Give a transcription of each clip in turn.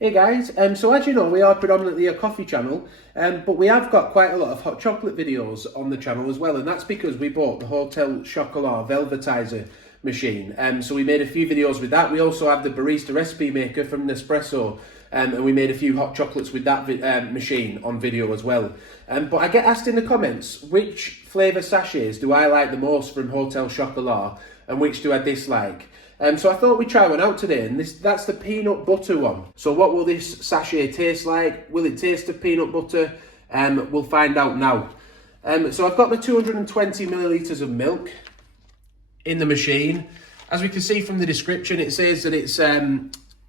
Hey guys, so as you know, we are predominantly a coffee channel, but we have got quite a lot of hot chocolate videos on the channel as well, and that's because we bought the Hotel Chocolat Velvetiser machine. So we made a few videos with that. We also have the barista recipe maker from Nespresso, and we made a few hot chocolates with that machine on video as well. But I get asked in the comments, which flavour sachets do I like the most from Hotel Chocolat, and which do I dislike? So I thought we'd try one out today, and that's the peanut butter one. So what will this sachet taste like? Will it taste of peanut butter? We'll find out now. So I've got my 220 millilitres of milk in the machine. As we can see from the description, it says that it's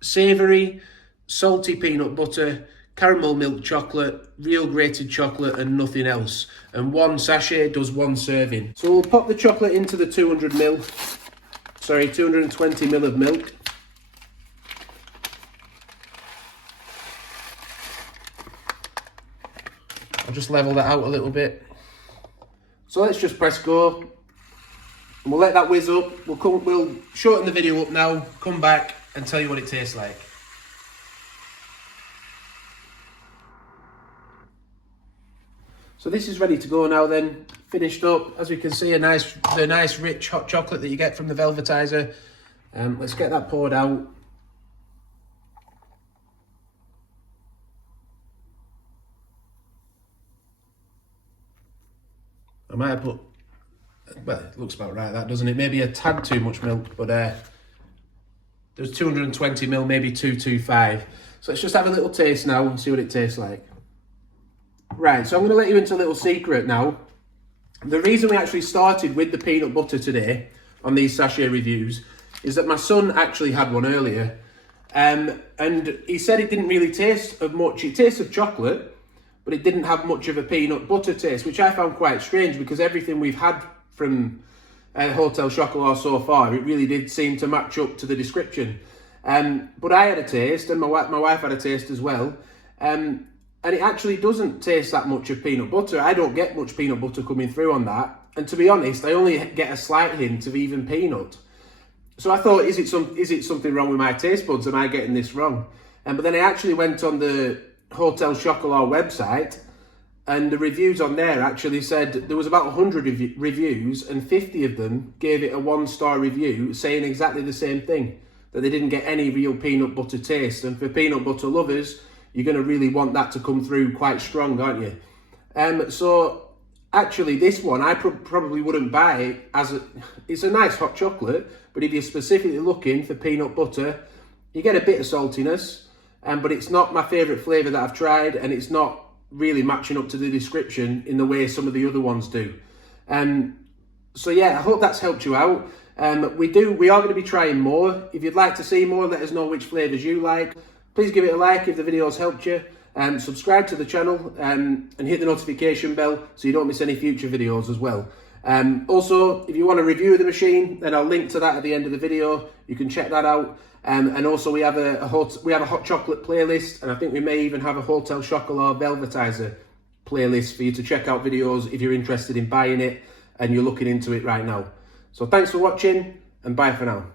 savoury, salty peanut butter, caramel milk chocolate, real grated chocolate and nothing else. And one sachet does one serving. So we'll pop the chocolate into the 220 ml of milk. I'll just level that out a little bit. So let's just press go. And we'll let that whiz up. We'll shorten the video up now, come back and tell you what it tastes like. So this is ready to go now then, finished up. As we can see, the nice rich hot chocolate that you get from the Velvetiser. Let's get that poured out. I might have put, well, it looks about right, that doesn't it? Maybe a tad too much milk, but there's 220 ml, maybe 225. So let's just have a little taste now and see what it tastes like. Right, so I'm going to let you into a little secret now. The reason we actually started with the peanut butter today on these sachet reviews is that my son actually had one earlier, and he said it didn't really taste of much. It tastes of chocolate, but it didn't have much of a peanut butter taste, which I found quite strange because everything we've had from Hotel Chocolat so far, it really did seem to match up to the description. But I had a taste, and my wife had a taste as well. And it actually doesn't taste that much of peanut butter. I don't get much peanut butter coming through on that. And to be honest, I only get a slight hint of even peanut. So I thought, is it something wrong with my taste buds? Am I getting this wrong? But then I actually went on the Hotel Chocolat website, and the reviews on there actually said there was about 100 reviews, and 50 of them gave it a 1-star review saying exactly the same thing, that they didn't get any real peanut butter taste. And for peanut butter lovers, you're going to really want that to come through quite strong, aren't you? So actually this one I probably wouldn't buy it's a nice hot chocolate, but if you're specifically looking for peanut butter, you get a bit of saltiness, but it's not my favourite flavour that I've tried, and it's not really matching up to the description in the way some of the other ones do. So yeah, I hope that's helped you out. We are going to be trying more. If you'd like to see more, let us know which flavours you like. Please give it a like if the video's helped you, and subscribe to the channel, and hit the notification bell so you don't miss any future videos as well. Also, if you want a review of the machine, then I'll link to that at the end of the video. You can check that out. And also we have a hot chocolate playlist, and I think we may even have a Hotel Chocolat Velvetiser playlist for you to check out videos if you're interested in buying it and you're looking into it right now. So thanks for watching, and bye for now.